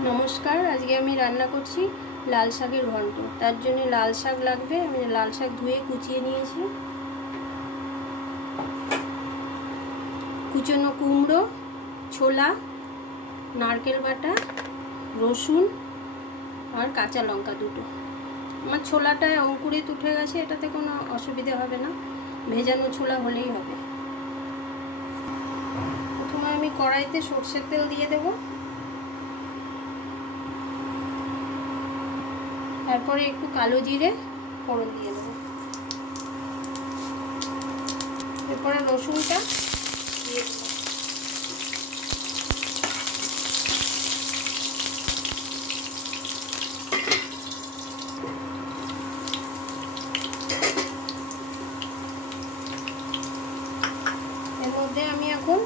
नमस्कार, आज के आमी रान्ना करছি लाल शाकेर घंट। तार जन्य लाल शाक लागबे। आमी लाल शाक धुए कुचिए निয়েছি। कुचनो कुमड़ो, छोला, नारकेल बाटा, रसुन और काँचा लंका दुटो। आमार छोलाटा अंकुरित उठे गेছে, एटाते कोनो असुविधा होबे ना, भेजानो छोला हलेই হবে। प्रथमे आमी कड़ाइते सर्षेर तेल दिए देब। তারপরে একটু কালো জিরে ফোড়ন দিয়ে দেবো। এরপরে রসুনটা দিয়ে দেবো। এর মধ্যে আমি এখন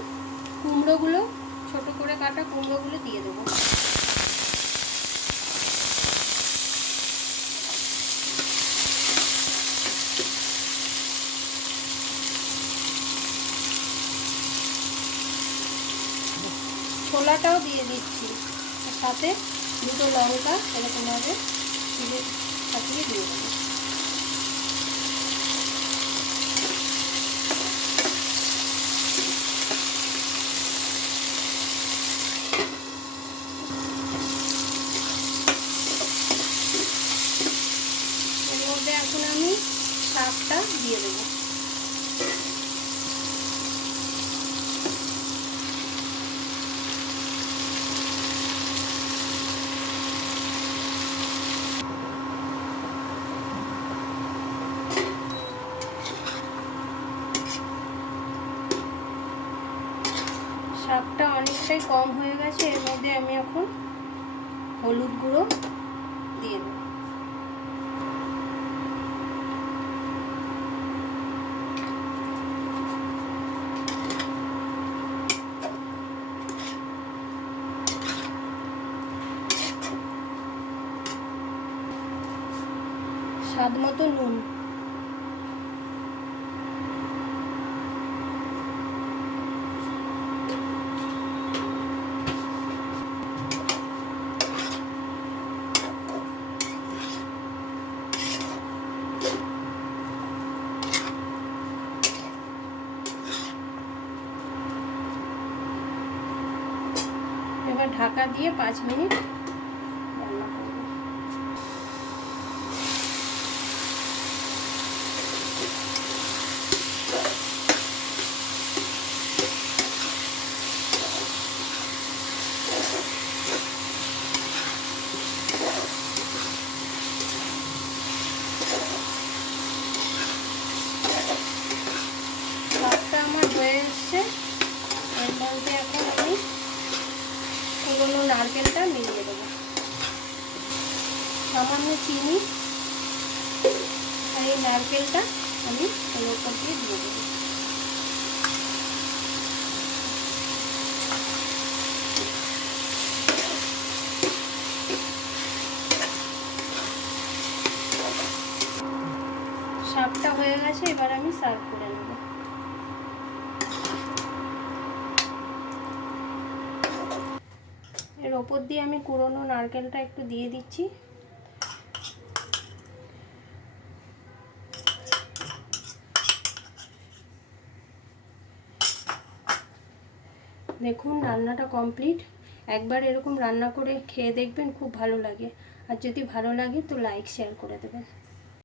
কুমড়োগুলো ছোট করে কাটা কুমড়োগুলো দিয়ে দেবো। ছোলাটাও দিয়ে দিচ্ছি, সাথে দুটো লঙ্কা এরকমভাবে চিড়ে কাটিয়ে দিয়ে দেবো। এর মধ্যে এখন আমি শাকটা দিয়ে দেবো। শাকটা অনেকটাই কম হয়ে গেছে, এর মধ্যে আমি এখন হলুদ গুঁড়ো দিয়ে দেব। স্বাদ মতো নুন। এবার ঢাকা দিয়ে 5 মিনিট রান্না করব। শাকটা আমার হয়ে এসছে। এর মধ্যে এখন আমি পুরনো নারকেলটা মিলিয়ে দেবো। সামান্য চিনি আর এই নারকেলটা আমি এর উপর দিয়ে দিয়ে দেবো। শাকটা হয়ে গেছে, এবার আমি সার্ভ করে নেব। এর ওপর দিয়ে আমি কুড়োনো নারকেলটা একটু দিয়ে দিচ্ছি। দেখুন রান্নাটা কমপ্লিট। একবার এরকম রান্না করে খেয়ে দেখবেন, খুব ভালো লাগে। আর যদি ভালো লাগে তো লাইক শেয়ার করে দেবেন।